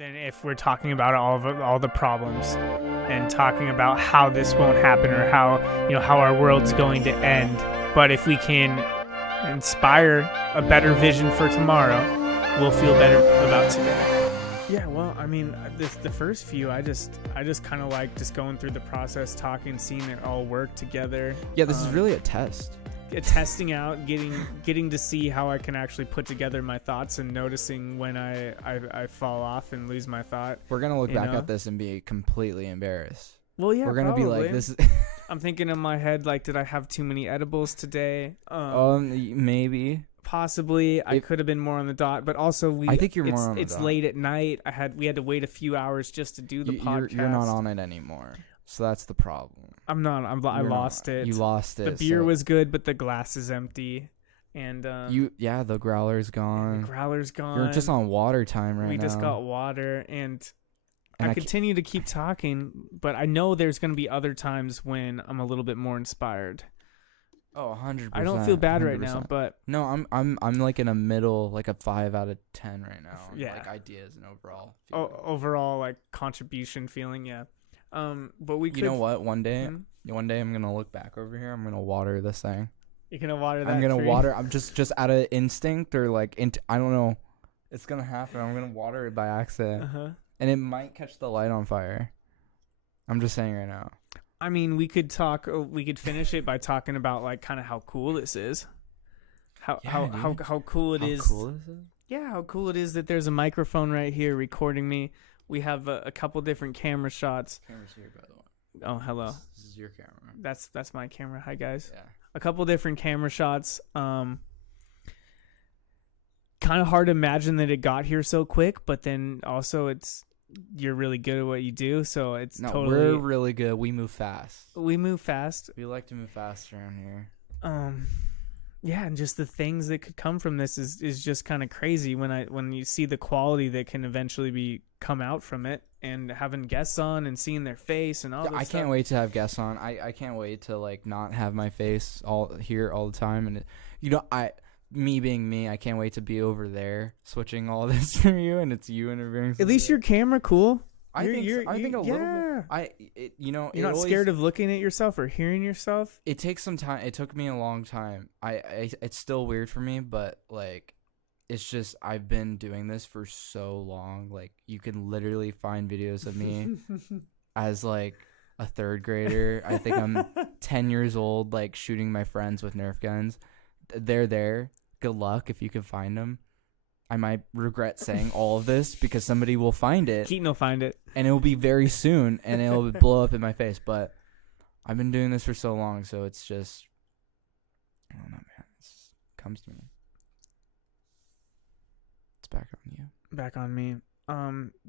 than if we're talking about all the problems and talking about how this won't happen or how our world's going to end. But if we can inspire a better vision for tomorrow, we'll feel better about today. Yeah, well, I mean, the first few, I just kind of like just going through the process, talking, seeing it all work together. Yeah, this is really a test. Testing out, getting to see how I can actually put together my thoughts and noticing when I fall off and lose my thought. We're gonna look back at this and be completely embarrassed. Well, yeah, we're gonna probably be like, this is. I'm thinking in my head, like, did I have too many edibles today? Maybe. Possibly. I could have been more on the dot, but also I think you're more on the it's dot. late at night. We had to wait a few hours just to do the podcast. You're not on it anymore, so that's the problem. I'm not. I lost it. You lost it. The beer was good, but the glass is empty, and the growler's gone. The growler's gone. You're just on water time right now. We just got water, and I continue to keep talking, but I know there's going to be other times when I'm a little bit more inspired. Oh, 100%. I don't feel bad 100%. right now, but no, I'm like in a middle, like a 5 out of 10 right now. Yeah, like ideas and overall. Overall, like contribution feeling, yeah. But we. You know what? One day I'm gonna look back over here. I'm gonna water this thing. You're gonna water that. I'm gonna tree? water. I'm just out of instinct or like I don't know. It's gonna happen. I'm gonna water it by accident, and it might catch the light on fire. I'm just saying right now. I mean, we could talk. We could finish it by talking about like kind of how cool this is. How cool it is. How cool is it? Yeah, how cool it is that there's a microphone right here recording me. We have a couple different camera shots. Camera's here, by the way. Oh, hello. This is your camera. That's my camera. Hi, guys. Yeah. A couple different camera shots. Kind of hard to imagine that it got here so quick, but then also you're really good at what you do, so we're really good. We move fast. We move fast. We like to move fast around here. Yeah, and just the things that could come from this is just kind of crazy when you see the quality that can eventually come out from it, and having guests on and seeing their face and all this I stuff. can't wait to have guests on. I can't wait to like not have my face all the time, and me being me, I can't wait to be over there switching all this for you, and it's you interviewing. At least your camera cool. I think a little bit. You're not scared of looking at yourself or hearing yourself. It takes some time. It took me a long time. It's still weird for me, but like, it's just I've been doing this for so long. Like, you can literally find videos of me as like a third grader. I think I'm 10 years old, like shooting my friends with Nerf guns. They're there. Good luck if you can find them. I might regret saying all of this because somebody will find it. Keaton will find it. And it will be very soon, and it will blow up in my face. But I've been doing this for so long, so it's just, I don't know, man. It comes to me. It's back on you. Back on me.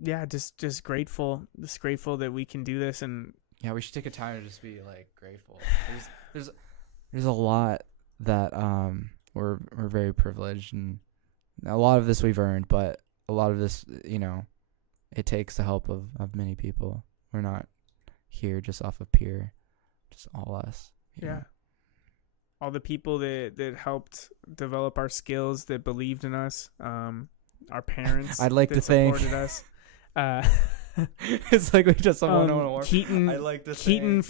Yeah, just grateful. Just grateful that we can do this, and yeah, we should take a time to just be like grateful. There's a lot that we're very privileged, and a lot of this we've earned, but a lot of this, it takes the help of many people. We're not here just off of peer, just all us. Yeah. All the people that helped develop our skills, that believed in us, our parents. I'd like that to thank supported us. It's like we just someone know Keaton. I like to Keaton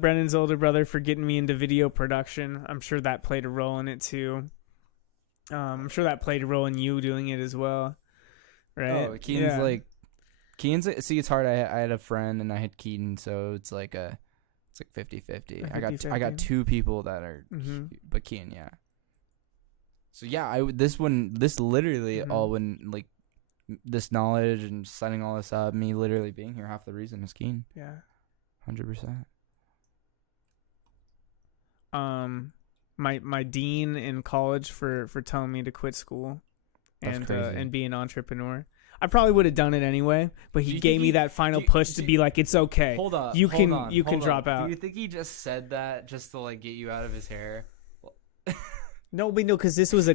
Brennan's older brother, for getting me into video production. I'm sure that played a role in it too. I'm sure that played a role in you doing it as well, right? Oh, Keaton's see, it's hard. I had a friend and I had Keaton, so it's like 50-50. I got two people that are, but Keaton, yeah. So yeah, this literally all when like this knowledge and setting all this up, me literally being here, half the reason is Keaton. Yeah, 100%. My dean in college for telling me to quit school and be an entrepreneur. I probably would have done it anyway, but he gave me that final push to be like, it's okay. Hold up. You can drop out. Do you think he just said that just to like get you out of his hair? No, because this was a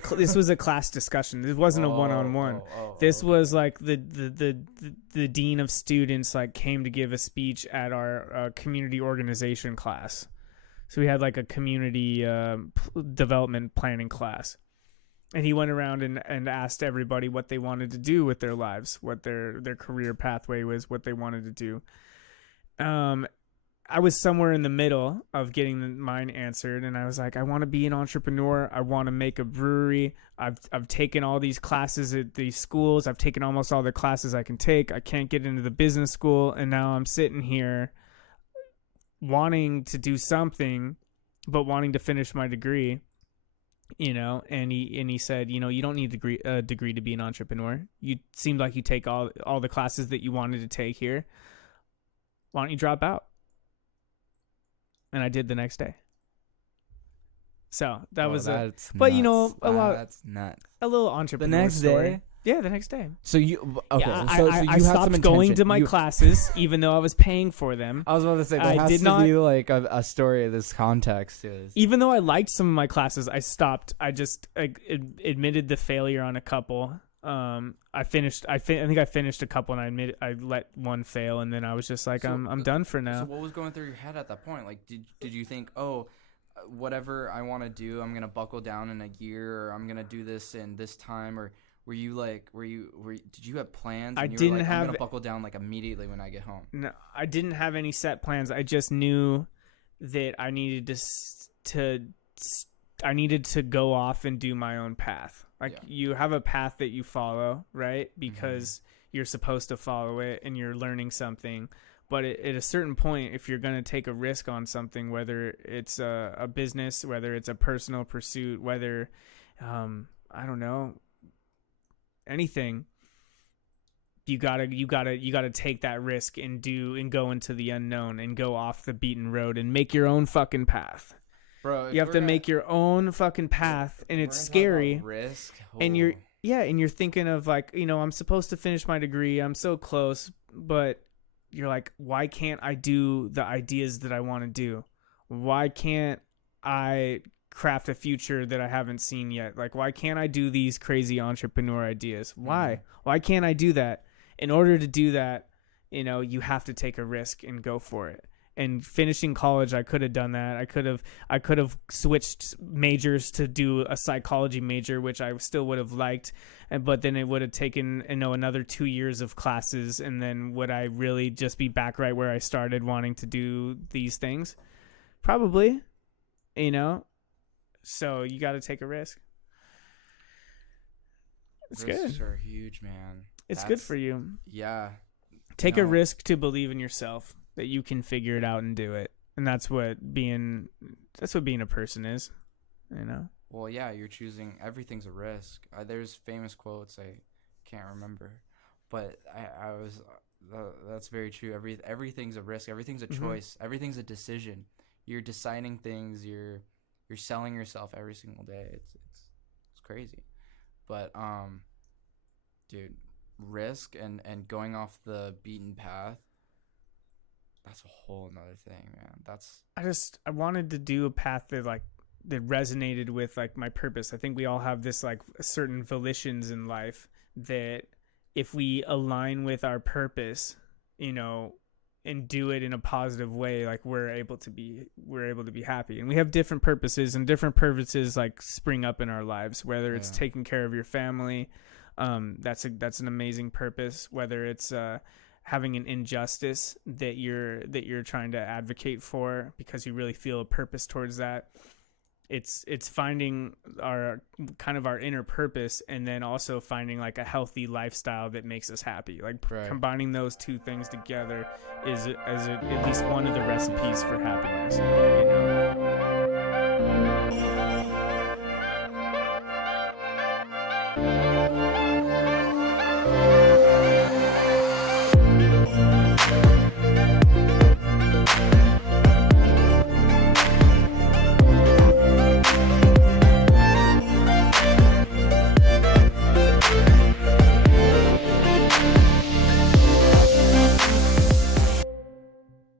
class discussion. This wasn't a one-on-one. This was like the dean of students like came to give a speech at our community organization class. So we had like a community development planning class, And he went around and asked everybody what they wanted to do with their lives, what their career pathway was, what they wanted to do. I was somewhere in the middle of getting mine answered, and I was like, I want to be an entrepreneur. I want to make a brewery. I've taken all these classes at these schools. I've taken almost all the classes I can take. I can't get into the business school, and now I'm sitting here wanting to do something, but wanting to finish my degree. And he said, you don't need a degree to be an entrepreneur. You seemed like you take all the classes that you wanted to take here. Why don't you drop out? And I did the next day. So that was that's but nuts. a lot. That's nuts. A little entrepreneur The next story. day? Yeah, the next day. So you okay? Yeah, so I you had some stopped going intention. to my classes, even though I was paying for them. I was about to say there I has did to not- be like a story of this context to this. Even though I liked some of my classes, I stopped. I just admitted the failure on a couple. I think I finished a couple, and I let one fail, and then I was just like, I'm done for now. So what was going through your head at that point? Like, did you think, whatever I want to do, I'm gonna buckle down in a year, or I'm gonna do this in this time, or were you did you have plans? I and you didn't were like, have- I'm gonna buckle down like immediately when I get home. No, I didn't have any set plans. I just knew that I needed to go off and do my own path. Like, you have a path that you follow, right? Because you're supposed to follow it and you're learning something. But at a certain point, if you're going to take a risk on something, whether it's a business, whether it's a personal pursuit, whether, I don't know, anything, you gotta take that risk and go into the unknown and go off the beaten road and make your own fucking path. Bro, You have to make your own fucking path, and it's scary. Risk, And you're thinking of like, I'm supposed to finish my degree. I'm so close, but you're like, why can't I do the ideas that I want to do? Why can't I craft a future that I haven't seen yet? Like, why can't I do these crazy entrepreneur ideas? Why? Why can't I do that? In order to do that, you have to take a risk and go for it. And finishing college, I could have done that. I could have switched majors to do a psychology major, which I still would have liked. But then it would have taken, another 2 years of classes. And then would I really just be back right where I started wanting to do these things? Probably, So you got to take a risk. It's Risks good. are huge, man. It's good for you. Yeah. Take a risk to believe in yourself, that you can figure it out and do it. And that's what being a person is, Well, yeah, you're choosing. Everything's a risk. There's famous quotes I can't remember, but that's very true. Everything's a risk. Everything's a choice. Everything's a decision. You're deciding things. You're selling yourself every single day. It's crazy, but dude, risk and going off the beaten path. That's a whole nother thing, man. I wanted to do a path that resonated with like my purpose. I think we all have this like certain volitions in life that if we align with our purpose, and do it in a positive way, like we're able to be happy. And we have different purposes, and different purposes like spring up in our lives, whether it's taking care of your family. That's an amazing purpose. Whether it's having an injustice that you're trying to advocate for because you really feel a purpose towards that. It's finding our inner purpose, and then also finding like a healthy lifestyle that makes us happy. Like combining those two things together is at least one of the recipes for happiness.